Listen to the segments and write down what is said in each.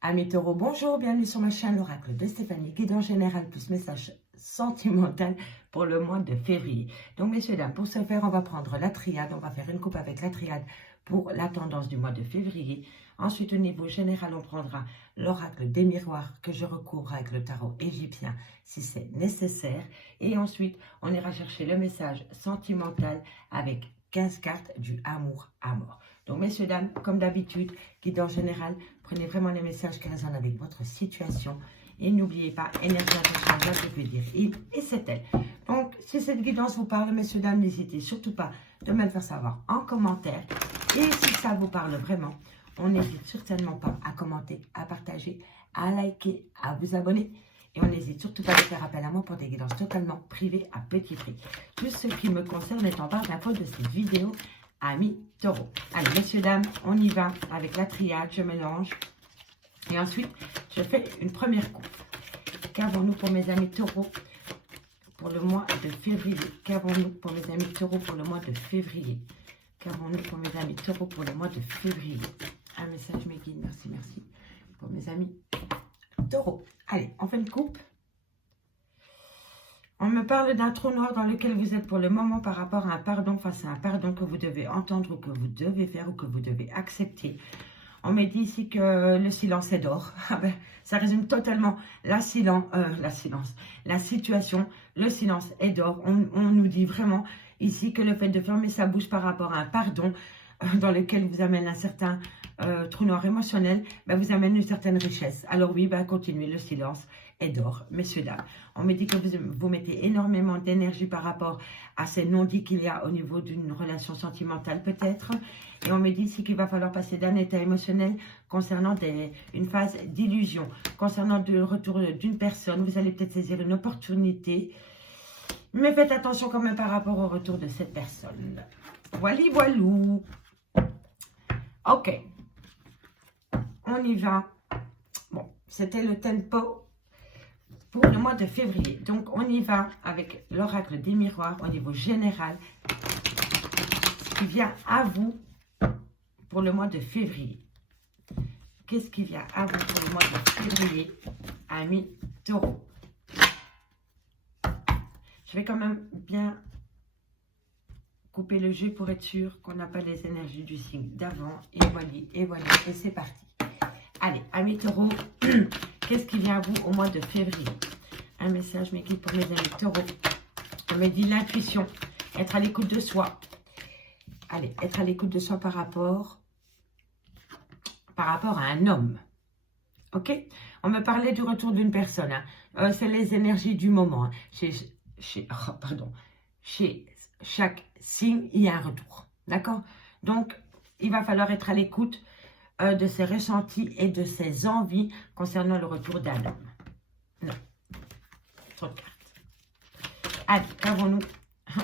Amis taureaux, bonjour, bienvenue sur ma chaîne l'oracle de Stéphanie, guide en général plus message sentimental pour le mois de février. Donc messieurs, dames, pour ce faire, on va prendre la triade, on va faire une coupe avec la triade pour la tendance du mois de février. Ensuite, au niveau général, on prendra l'oracle des miroirs que je recouvre avec le tarot égyptien si c'est nécessaire. Et ensuite, on ira chercher le message sentimental avec 15 cartes du amour à mort. Donc messieurs, dames, comme d'habitude, guide en général, prenez vraiment les messages qui résonnent avec votre situation. Et n'oubliez pas, énergie attention, je peux dire il et c'est elle. Donc, si cette guidance vous parle, messieurs, dames, n'hésitez surtout pas de me le faire savoir en commentaire. Et si ça vous parle vraiment, on n'hésite certainement pas à commenter, à partager, à liker, à vous abonner. Et on n'hésite surtout pas à faire appel à moi pour des guidances totalement privées à petit prix. Tout ce qui me concerne est en part de la faute de cette vidéo, amis taureaux. Allez, messieurs, dames, on y va avec la triade, je mélange. Et ensuite, je fais une première coupe. Qu'avons-nous pour mes amis taureaux pour le mois de février? Qu'avons-nous pour mes amis taureaux pour le mois de février? Qu'avons-nous pour mes amis taureaux pour le mois de février? Un message, mes guides, merci, merci. Pour mes amis taureaux. Allez, on fait une coupe. On me parle d'un trou noir dans lequel vous êtes pour le moment par rapport à un pardon, face à un pardon que vous devez entendre ou que vous devez faire ou que vous devez accepter. On me dit ici que le silence est d'or. Ça résume totalement la situation. Le silence est d'or. On nous dit vraiment ici que le fait de fermer sa bouche par rapport à un pardon dans lequel vous amène un certain trou noir émotionnel, vous amène une certaine richesse. Alors oui, continuez, le silence est d'or, messieurs, dames. On me dit que vous mettez énormément d'énergie par rapport à ces non-dits qu'il y a au niveau d'une relation sentimentale peut-être. Et on me dit ici qu'il va falloir passer d'un état émotionnel concernant une phase d'illusion. Concernant le retour d'une personne, vous allez peut-être saisir une opportunité. Mais faites attention quand même par rapport au retour de cette personne. Voili voilou. Ok. On y va. Bon, c'était le tempo pour le mois de février. Donc, on y va avec l'oracle des miroirs au niveau général. Ce qui vient à vous pour le mois de février. Qu'est-ce qui vient à vous pour le mois de février, amis taureaux? Je vais quand même bien couper le jeu pour être sûr qu'on n'a pas les énergies du signe d'avant. Et voilà, et c'est parti. Allez, amis taureaux, qu'est-ce qui vient à vous au mois de février? Un message, mes guides, pour mes amis taureaux. On me dit l'intuition, être à l'écoute de soi. Allez, être à l'écoute de soi par rapport à un homme. Ok? On me parlait du retour d'une personne. C'est les énergies du moment. Hein. Chez chaque signe, il y a un retour. D'accord? Donc, il va falloir être à l'écoute de ses ressentis et de ses envies concernant le retour d'un homme. Non. Trop de cartes. Allez, qu'avons-nous?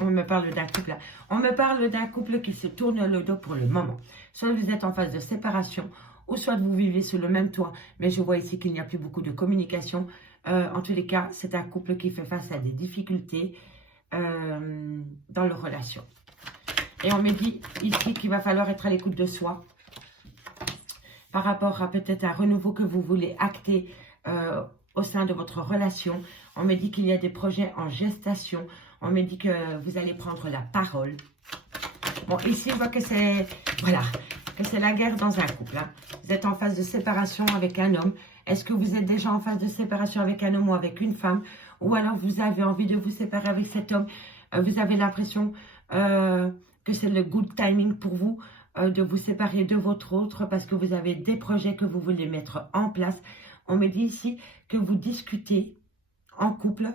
On me parle d'un couple là. On me parle d'un couple qui se tourne le dos pour le moment. Soit vous êtes en phase de séparation, ou soit vous vivez sous le même toit. Mais je vois ici qu'il n'y a plus beaucoup de communication. En tous les cas, c'est un couple qui fait face à des difficultés dans leur relation. Et on me dit ici qu'il va falloir être à l'écoute de soi par rapport à peut-être un renouveau que vous voulez acter au sein de votre relation. On me dit qu'il y a des projets en gestation. On me dit que vous allez prendre la parole. Bon, ici, on voit que c'est... Voilà, que c'est la guerre dans un couple. Hein. Vous êtes en phase de séparation avec un homme. Est-ce que vous êtes déjà en phase de séparation avec un homme ou avec une femme? Ou alors vous avez envie de vous séparer avec cet homme. Vous avez l'impression que c'est le good timing pour vous de vous séparer de votre autre parce que vous avez des projets que vous voulez mettre en place. On me dit ici que vous discutez en couple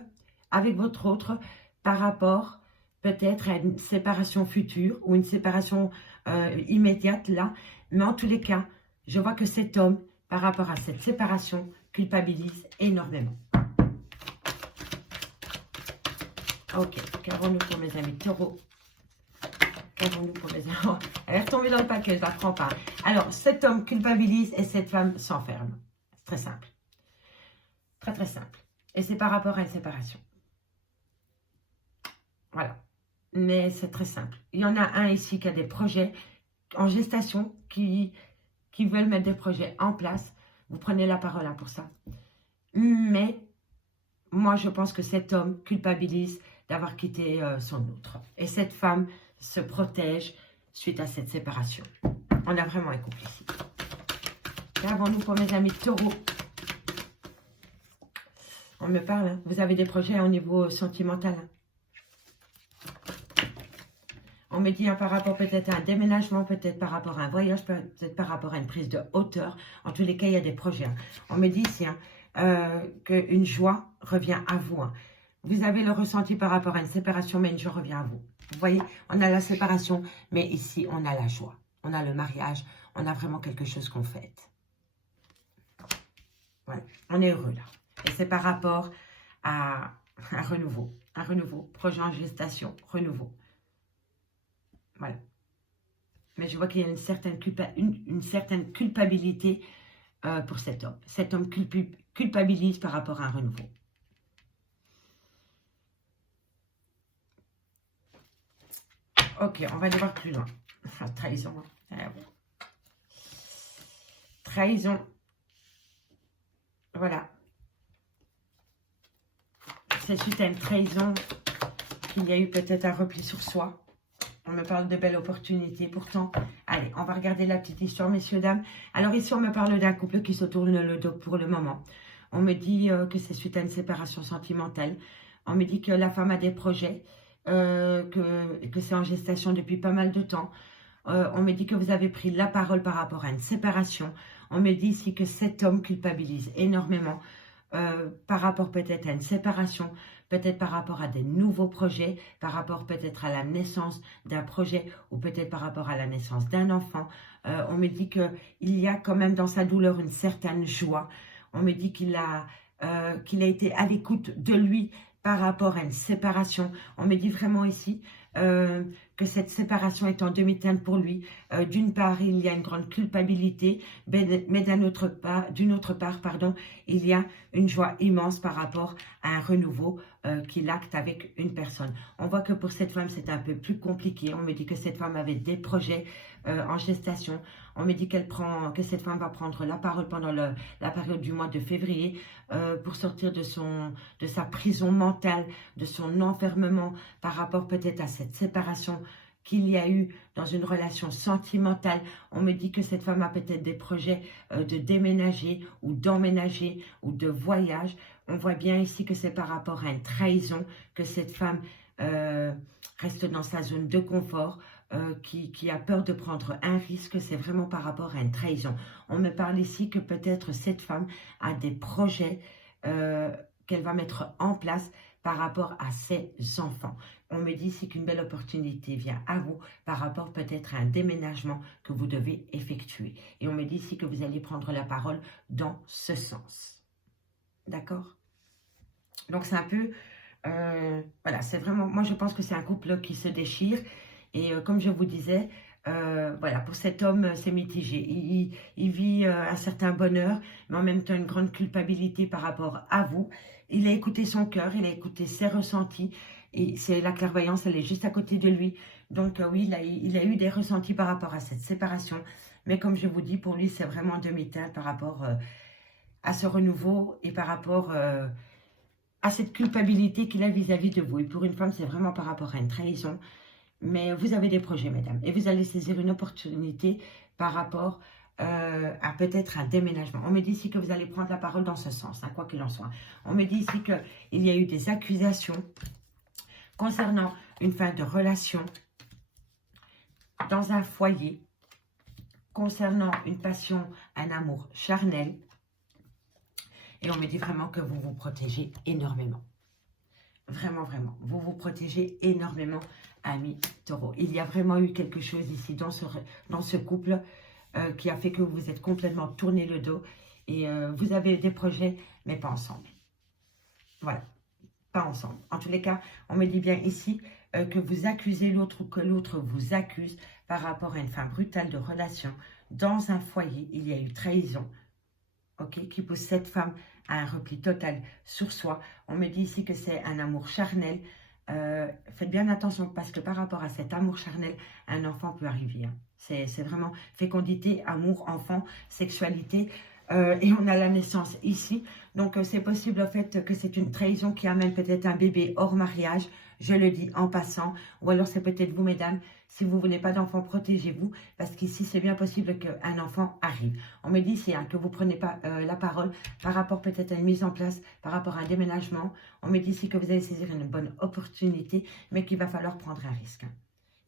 avec votre autre par rapport peut-être à une séparation future ou une séparation immédiate là. Mais en tous les cas, je vois que cet homme, par rapport à cette séparation, culpabilise énormément. Ok, qu'avons-nous pour mes amis taureaux? Qu'avons-nous pour mes amis? Elle est retombée dans le paquet, je ne la prends pas. Alors, cet homme culpabilise et cette femme s'enferme. C'est très simple. Très, très simple. Et c'est par rapport à une séparation. Voilà. Mais c'est très simple. Il y en a un ici qui a des projets en gestation, qui veulent mettre des projets en place. Vous prenez la parole hein, pour ça. Mais moi, je pense que cet homme culpabilise d'avoir quitté son autre. Et cette femme se protège suite à cette séparation. On a vraiment un couple ici. Qu'avons-nous pour mes amis taureaux? On me parle, hein. Vous avez des projets au niveau sentimental. Hein. On me dit hein, par rapport peut-être à un déménagement, peut-être par rapport à un voyage, peut-être par rapport à une prise de hauteur. En tous les cas, il y a des projets. Hein. On me dit ici hein, qu'une joie revient à vous. Hein. Vous avez le ressenti par rapport à une séparation, mais une joie revient à vous. Vous voyez, on a la séparation, mais ici, on a la joie. On a le mariage, on a vraiment quelque chose qu'on fête. Voilà, on est heureux là. Et c'est par rapport à un renouveau. Un renouveau, projet en gestation, renouveau. Voilà. Mais je vois qu'il y a une certaine culpabilité pour cet homme. Cet homme culpabilise par rapport à un renouveau. Ok, on va aller voir plus loin. Trahison. Trahison. Voilà. C'est suite à une trahison qu'il y a eu peut-être un repli sur soi. On me parle de belles opportunités. Pourtant, allez, on va regarder la petite histoire, messieurs, dames. Alors ici, on me parle d'un couple qui se tourne le dos pour le moment. On me dit que c'est suite à une séparation sentimentale. On me dit que la femme a des projets, que c'est en gestation depuis pas mal de temps. On me dit que vous avez pris la parole par rapport à une séparation. On me dit ici que cet homme culpabilise énormément par rapport peut-être à une séparation, peut-être par rapport à des nouveaux projets, par rapport peut-être à la naissance d'un projet ou peut-être par rapport à la naissance d'un enfant. On me dit qu'il y a quand même dans sa douleur une certaine joie. On me dit qu'il a été à l'écoute de lui par rapport à une séparation. On me dit vraiment ici que cette séparation est en demi-teinte pour lui. D'une part, il y a une grande culpabilité, mais d'une autre part, pardon, il y a une joie immense par rapport à un renouveau qu'il acte avec une personne. On voit que pour cette femme, c'est un peu plus compliqué. On me dit que cette femme avait des projets en gestation. On me dit que cette femme va prendre la parole pendant la période du mois de février pour sortir de sa prison mentale, de son enfermement par rapport peut-être à cette séparation qu'il y a eu dans une relation sentimentale. On me dit que cette femme a peut-être des projets de déménager ou d'emménager ou de voyage. On voit bien ici que c'est par rapport à une trahison que cette femme reste dans sa zone de confort, qui a peur de prendre un risque. C'est vraiment par rapport à une trahison. On me parle ici que peut-être cette femme a des projets qu'elle va mettre en place par rapport à ses enfants. On me dit ici qu'une belle opportunité vient à vous par rapport peut-être à un déménagement que vous devez effectuer. Et on me dit ici que vous allez prendre la parole dans ce sens. D'accord? Donc c'est un peu... voilà, c'est vraiment... Moi, je pense que c'est un couple qui se déchire. Et comme je vous disais... voilà, pour cet homme, c'est mitigé. Il vit un certain bonheur, mais en même temps une grande culpabilité par rapport à vous. Il a écouté son cœur, il a écouté ses ressentis. Et c'est la clairvoyance, elle est juste à côté de lui. Donc oui, il a eu des ressentis par rapport à cette séparation. Mais comme je vous dis, pour lui, c'est vraiment demi-teinte par rapport à ce renouveau et par rapport à cette culpabilité qu'il a vis-à-vis de vous. Et pour une femme, c'est vraiment par rapport à une trahison. Mais vous avez des projets, mesdames, et vous allez saisir une opportunité par rapport à peut-être un déménagement. On me dit ici que vous allez prendre la parole dans ce sens, hein, quoi qu'il en soit. On me dit ici qu'il y a eu des accusations concernant une fin de relation dans un foyer, concernant une passion, un amour charnel. Et on me dit vraiment que vous vous protégez énormément. Vraiment, vraiment. Vous vous protégez énormément, amis taureaux. Il y a vraiment eu quelque chose ici dans ce couple qui a fait que vous vous êtes complètement tourné le dos. Et vous avez des projets, mais pas ensemble. Voilà. Pas ensemble. En tous les cas, on me dit bien ici que vous accusez l'autre ou que l'autre vous accuse par rapport à une fin brutale de relation. Dans un foyer, il y a eu trahison. Okay, qui pousse cette femme à un repli total sur soi. On me dit ici que c'est un amour charnel. Faites bien attention parce que par rapport à cet amour charnel, un enfant peut arriver. Hein. C'est vraiment fécondité, amour, enfant, sexualité. Et on a la naissance ici. Donc, c'est possible, en fait, que c'est une trahison qui amène peut-être un bébé hors mariage. Je le dis en passant. Ou alors, c'est peut-être vous, mesdames. Si vous ne voulez pas d'enfant, protégez-vous. Parce qu'ici, c'est bien possible qu'un enfant arrive. On me dit ici que vous ne prenez pas la parole par rapport peut-être à une mise en place, par rapport à un déménagement. On me dit ici que vous allez saisir une bonne opportunité, mais qu'il va falloir prendre un risque.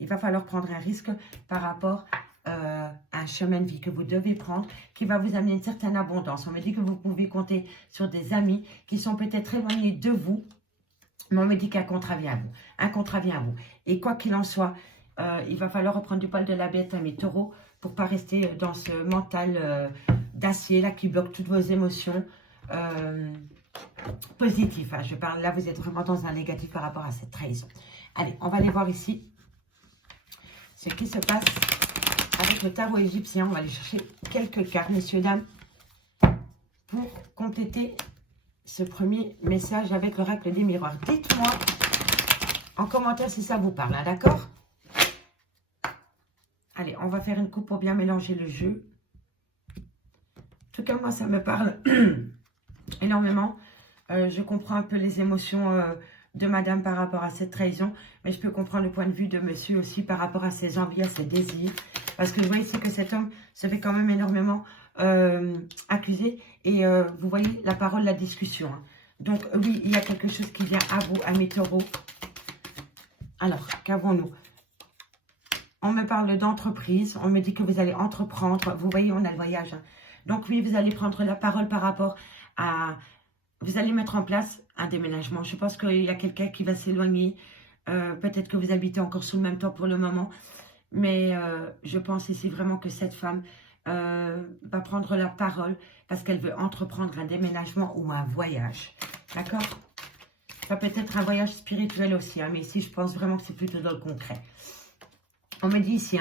Il va falloir prendre un risque par rapport un chemin de vie que vous devez prendre, qui va vous amener une certaine abondance. On me dit que vous pouvez compter sur des amis qui sont peut-être éloignés de vous, mais on me dit qu'un contrat vient à vous. Un contrat vient à vous. Et quoi qu'il en soit, il va falloir reprendre du poil de la bête, mes taureaux, pour ne pas rester dans ce mental d'acier là qui bloque toutes vos émotions positives. Hein. Je parle là, vous êtes vraiment dans un négatif par rapport à cette trahison. Allez, on va aller voir ici ce qui se passe avec le tarot égyptien. On va aller chercher quelques cartes, messieurs, dames, pour compléter ce premier message avec l'oracle des miroirs. Dites-moi en commentaire si ça vous parle, hein, d'accord? Allez, on va faire une coupe pour bien mélanger le jeu. En tout cas, moi, ça me parle énormément. Je comprends un peu les émotions de madame par rapport à cette trahison, mais je peux comprendre le point de vue de monsieur aussi par rapport à ses envies, à ses désirs. Parce que je vois ici que cet homme se fait quand même énormément accuser. Et vous voyez la parole, la discussion. Hein. Donc oui, il y a quelque chose qui vient à vous, à mes taureaux. Alors, qu'avons-nous? On me parle d'entreprise. On me dit que vous allez entreprendre. Vous voyez, on a le voyage. Hein. Donc oui, vous allez prendre la parole par rapport à... Vous allez mettre en place un déménagement. Je pense qu'il y a quelqu'un qui va s'éloigner. Peut-être que vous habitez encore sous le même toit pour le moment. Mais je pense ici vraiment que cette femme va prendre la parole parce qu'elle veut entreprendre un déménagement ou un voyage. D'accord? Ça peut être un voyage spirituel aussi. Hein, mais ici, je pense vraiment que c'est plutôt dans le concret. On me dit ici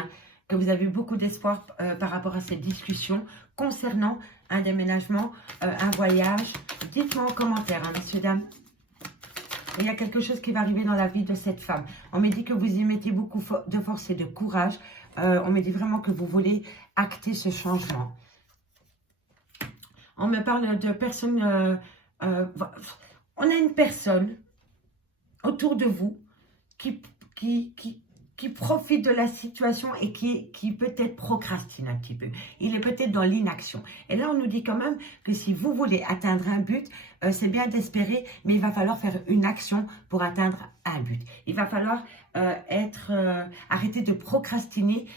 que vous avez beaucoup d'espoir par rapport à cette discussion concernant un déménagement, un voyage. Dites-moi en commentaire, hein, messieurs, dames. Il y a quelque chose qui va arriver dans la vie de cette femme. On me dit que vous y mettez beaucoup de force et de courage. On me dit vraiment que vous voulez acter ce changement. On me parle de personnes... on a une personne autour de vous qui profite de la situation et qui peut-être procrastine un petit peu. Il est peut-être dans l'inaction. Et là, on nous dit quand même que si vous voulez atteindre un but, c'est bien d'espérer, mais il va falloir faire une action pour atteindre un but. Il va falloir arrêter de procrastiner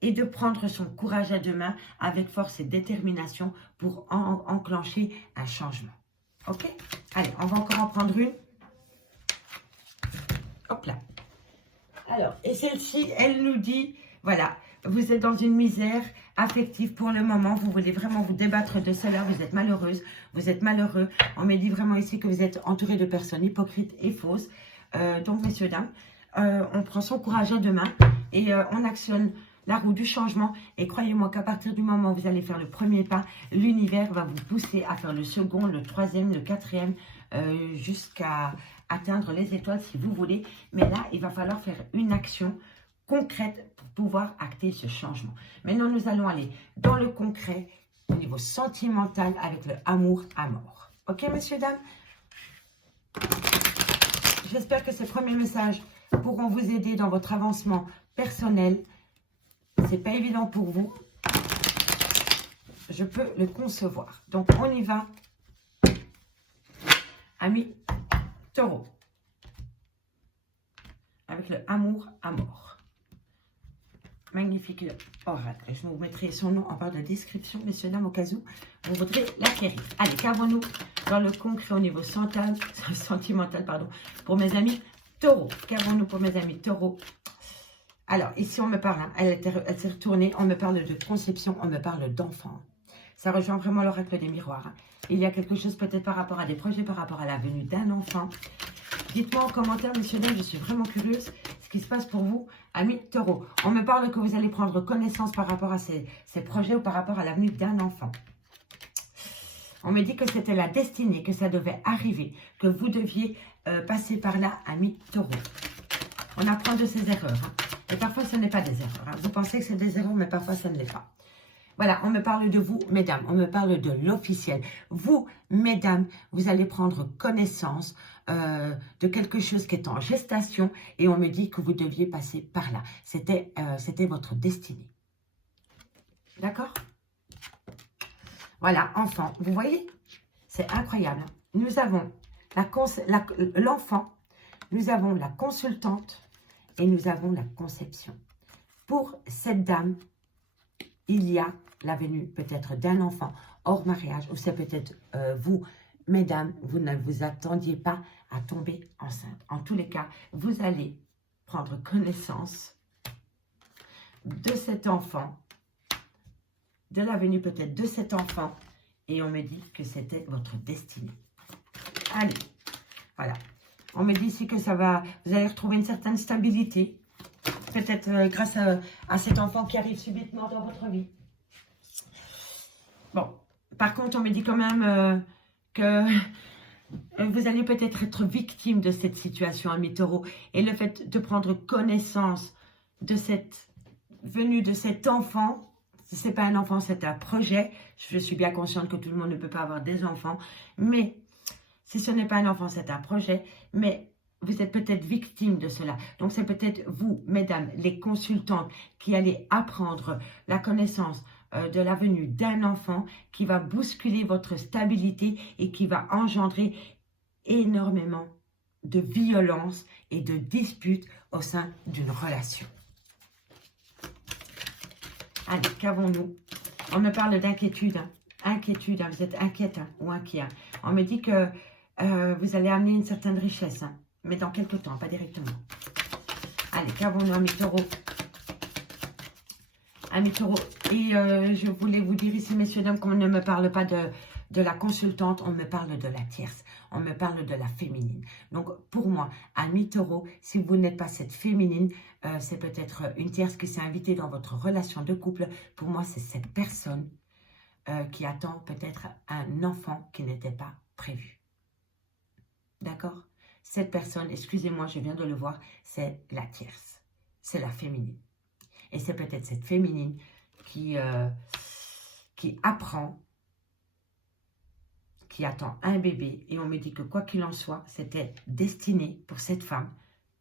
et de prendre son courage à deux mains avec force et détermination pour enclencher un changement. Ok? Allez, on va encore en prendre une. Hop là. Alors, et celle-ci, elle nous dit, voilà, vous êtes dans une misère affective pour le moment, vous voulez vraiment vous débattre de cela, vous êtes malheureuse, vous êtes malheureux. On me dit vraiment ici que vous êtes entouré de personnes hypocrites et fausses. Donc, messieurs, dames, on prend son courage à deux mains et on actionne la roue du changement. Et croyez-moi qu'à partir du moment où vous allez faire le premier pas, l'univers va vous pousser à faire le second, le troisième, le quatrième, jusqu'à atteindre les étoiles si vous voulez. Mais là, il va falloir faire une action concrète pour pouvoir acter ce changement. Maintenant, nous allons aller dans le concret, au niveau sentimental, avec le amour à mort. Ok, messieurs, dames? J'espère que ces premiers messages pourront vous aider dans votre avancement personnel. C'est pas évident pour vous. Je peux le concevoir. Donc, on y va. Amis taureau. Avec le amour à mort. Magnifique oracle. Je vous mettrai son nom en barre de description, messieurs, dames, au cas où vous voudrez l'acquérir. Allez, qu'avons-nous dans le concret au niveau sentimental, pardon, pour mes amis taureaux? Qu'avons-nous pour mes amis taureaux? Alors, ici, on me parle, hein, elle s'est retournée, on me parle de conception, on me parle d'enfant. Ça rejoint vraiment l'oracle des miroirs. Hein. Il y a quelque chose peut-être par rapport à des projets, par rapport à la venue d'un enfant. Dites-moi en commentaire, messieurs, dames, je suis vraiment curieuse ce qui se passe pour vous, amis taureaux. On me parle que vous allez prendre connaissance par rapport à ces projets ou par rapport à la venue d'un enfant. On me dit que c'était la destinée, que ça devait arriver, que vous deviez passer par là, amis taureaux. On apprend de ses erreurs. Hein. Et parfois, ce n'est pas des erreurs. Hein. Vous pensez que c'est des erreurs, mais parfois, ce ne l'est pas. Voilà, on me parle de vous, mesdames, on me parle de l'officiel. Vous, mesdames, vous allez prendre connaissance de quelque chose qui est en gestation et on me dit que vous deviez passer par là. C'était votre destinée. D'accord? Voilà, enfant, vous voyez? C'est incroyable. Nous avons l'enfant, nous avons la consultante et nous avons la conception. Pour cette dame, il y a la venue peut-être d'un enfant hors mariage, ou c'est peut-être vous, mesdames, vous ne vous attendiez pas à tomber enceinte. En tous les cas, vous allez prendre connaissance de cet enfant, de la venue peut-être de cet enfant, et on me dit que c'était votre destinée. Allez, voilà. On me dit ici que ça va, vous allez retrouver une certaine stabilité, peut-être grâce à cet enfant qui arrive subitement dans votre vie. Bon, par contre, on me dit quand même que vous allez peut-être être victime de cette situation, ami taureau. Et le fait de prendre connaissance de cette venue de cet enfant, ce n'est pas un enfant, c'est un projet. Je suis bien consciente que tout le monde ne peut pas avoir des enfants. Mais si ce n'est pas un enfant, c'est un projet. Mais vous êtes peut-être victime de cela. Donc, c'est peut-être vous, mesdames, les consultantes, qui allez apprendre la connaissance de la venue d'un enfant qui va bousculer votre stabilité et qui va engendrer énormément de violence et de disputes au sein d'une relation. Allez, qu'avons-nous? On me parle d'inquiétude. Hein. Inquiétude, hein. Vous êtes inquiète hein, ou inquiet. Hein. On me dit que vous allez amener une certaine richesse. Hein, mais dans quelques temps, pas directement. Allez, qu'avons-nous, amis taureaux? Amis taureaux, et je voulais vous dire ici, messieurs, dames, qu'on ne me parle pas de la consultante, on me parle de la tierce, on me parle de la féminine. Donc, pour moi, amis taureaux, si vous n'êtes pas cette féminine, c'est peut-être une tierce qui s'est invitée dans votre relation de couple. Pour moi, c'est cette personne qui attend peut-être un enfant qui n'était pas prévu. D'accord? Cette personne, excusez-moi, je viens de le voir, c'est la tierce, c'est la féminine. Et c'est peut-être cette féminine qui apprend, qui attend un bébé. Et on me dit que quoi qu'il en soit, c'était destiné pour cette femme.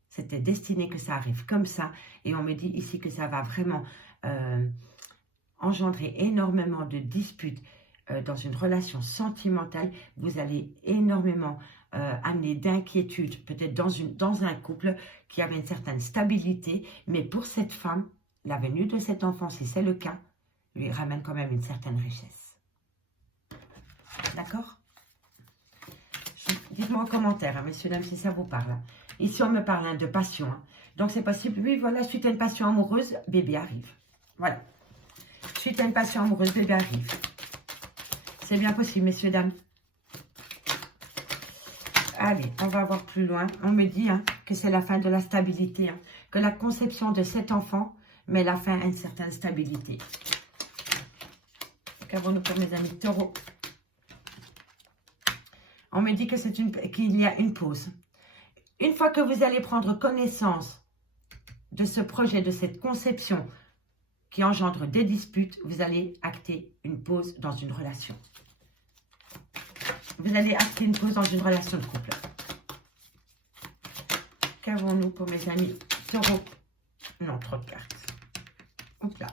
C'était destiné que ça arrive comme ça. Et on me dit ici que ça va vraiment engendrer énormément de disputes dans une relation sentimentale. Vous allez énormément amener d'inquiétude, peut-être dans un couple qui avait une certaine stabilité. Mais pour cette femme, la venue de cet enfant, si c'est le cas, lui ramène quand même une certaine richesse. D'accord? Dites-moi en commentaire, hein, messieurs, dames, si ça vous parle. Ici, on me parle hein, de passion. Hein. Donc, c'est possible. Oui, voilà, suite à une passion amoureuse, bébé arrive. Voilà. Suite à une passion amoureuse, bébé arrive. C'est bien possible, messieurs, dames. Allez, on va voir plus loin. On me dit hein, que c'est la fin de la stabilité. Hein, que la conception de cet enfant met la fin à une certaine stabilité. Qu'avons-nous pour mes amis taureaux? On me dit que qu'il y a une pause. Une fois que vous allez prendre connaissance de ce projet, de cette conception qui engendre des disputes, vous allez acter une pause dans une relation. Vous allez acter une pause dans une relation de couple. Qu'avons-nous pour mes amis taureaux? Non, trop de cartes. Hop là.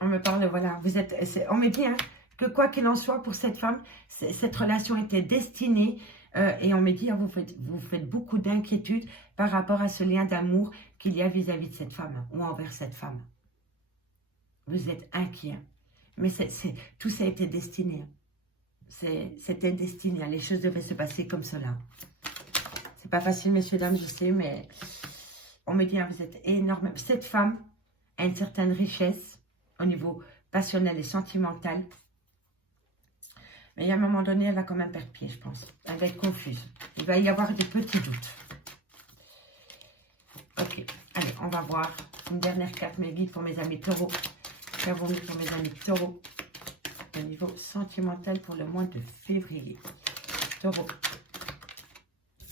On me parle, voilà, on me dit hein, que quoi qu'il en soit pour cette femme, cette relation était destinée et on me dit, hein, vous faites beaucoup d'inquiétude par rapport à ce lien d'amour qu'il y a vis-à-vis de cette femme ou envers cette femme. Vous êtes inquiet, mais tout ça a été destiné. C'était destiné, les choses devaient se passer comme cela. C'est pas facile, messieurs, dames, je sais, mais on me dit, hein, vous êtes énorme. Cette femme a une certaine richesse au niveau passionnel et sentimental. Mais à un moment donné, elle va quand même perdre pied, je pense. Elle va être confuse. Il va y avoir des petits doutes. Ok, allez, on va voir une dernière carte, mes guides pour mes amis taureaux. Qu'avons-nous pour mes amis taureaux au niveau sentimental pour le mois de février? Taureau.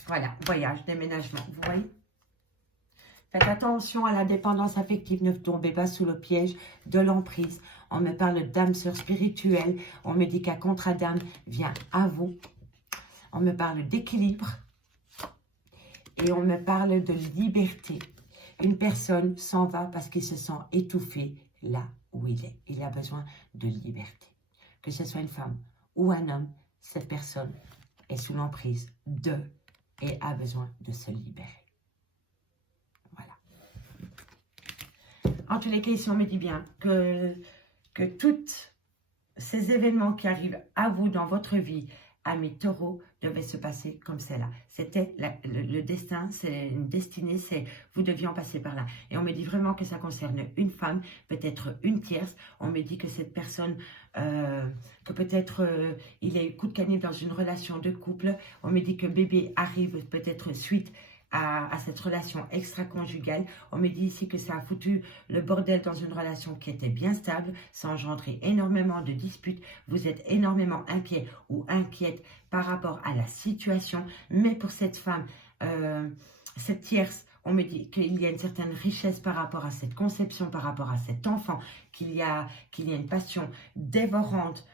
Voilà, voyage, déménagement, vous voyez? Faites attention à la dépendance affective, ne tombez pas sous le piège de l'emprise. On me parle d'âme sœur spirituelle, on me dit qu'un contrat d'âme vient à vous. On me parle d'équilibre et on me parle de liberté. Une personne s'en va parce qu'il se sent étouffé là où il est. Il a besoin de liberté. Que ce soit une femme ou un homme, cette personne est sous l'emprise de et a besoin de se libérer. Voilà. En tous les cas, ici, on me dit bien que tous ces événements qui arrivent à vous dans votre vie, amis taureaux, devaient se passer comme celle-là. C'était le destin, c'est une destinée, c'est vous deviez en passer par là. Et on me dit vraiment que ça concerne une femme, peut-être une tierce. On me dit que cette personne, que peut-être il a eu coup de canif dans une relation de couple. On me dit que bébé arrive peut-être suite à cette relation extra-conjugale. On me dit ici que ça a foutu le bordel dans une relation qui était bien stable, ça a engendré énormément de disputes, vous êtes énormément inquiet ou inquiète par rapport à la situation, mais pour cette femme, cette tierce, on me dit qu'il y a une certaine richesse par rapport à cette conception, par rapport à cet enfant, qu'il y a une passion dévorante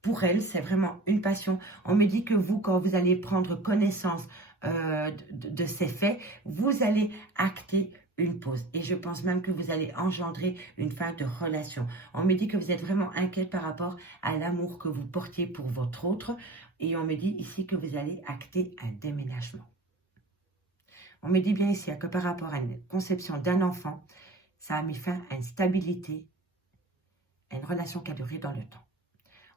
pour elle, c'est vraiment une passion. On me dit que vous, quand vous allez prendre connaissance de ces faits, vous allez acter une pause. Et je pense même que vous allez engendrer une fin de relation. On me dit que vous êtes vraiment inquiète par rapport à l'amour que vous portiez pour votre autre. Et on me dit ici que vous allez acter un déménagement. On me dit bien ici que par rapport à une conception d'un enfant, ça a mis fin à une stabilité, à une relation qui a duré dans le temps.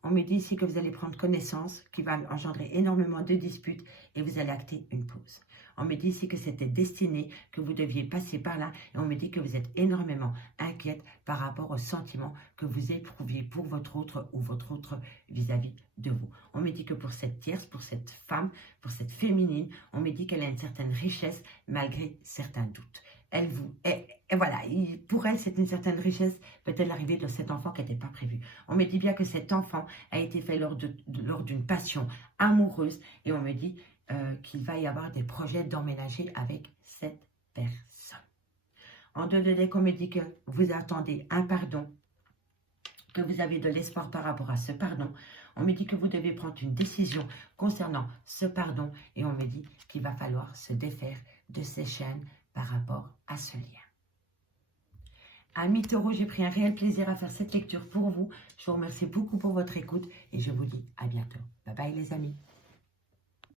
On me dit ici que vous allez prendre connaissance, qui va engendrer énormément de disputes et vous allez acter une pause. On me dit ici que c'était destiné, que vous deviez passer par là et on me dit que vous êtes énormément inquiète par rapport aux sentiments que vous éprouviez pour votre autre ou votre autre vis-à-vis de vous. On me dit que pour cette tierce, pour cette femme, pour cette féminine, on me dit qu'elle a une certaine richesse malgré certains doutes. Elle vous et voilà, pour elle, c'est une certaine richesse, peut-être l'arrivée de cet enfant qui n'était pas prévu. On me dit bien que cet enfant a été fait lors d'une passion amoureuse et on me dit qu'il va y avoir des projets d'emménager avec cette personne. En deux de deck, on me dit que vous attendez un pardon, que vous avez de l'espoir par rapport à ce pardon. On me dit que vous devez prendre une décision concernant ce pardon et on me dit qu'il va falloir se défaire de ces chaînes par rapport à ce lien. Amis taureaux, j'ai pris un réel plaisir à faire cette lecture pour vous. Je vous remercie beaucoup pour votre écoute et je vous dis à bientôt. Bye bye les amis.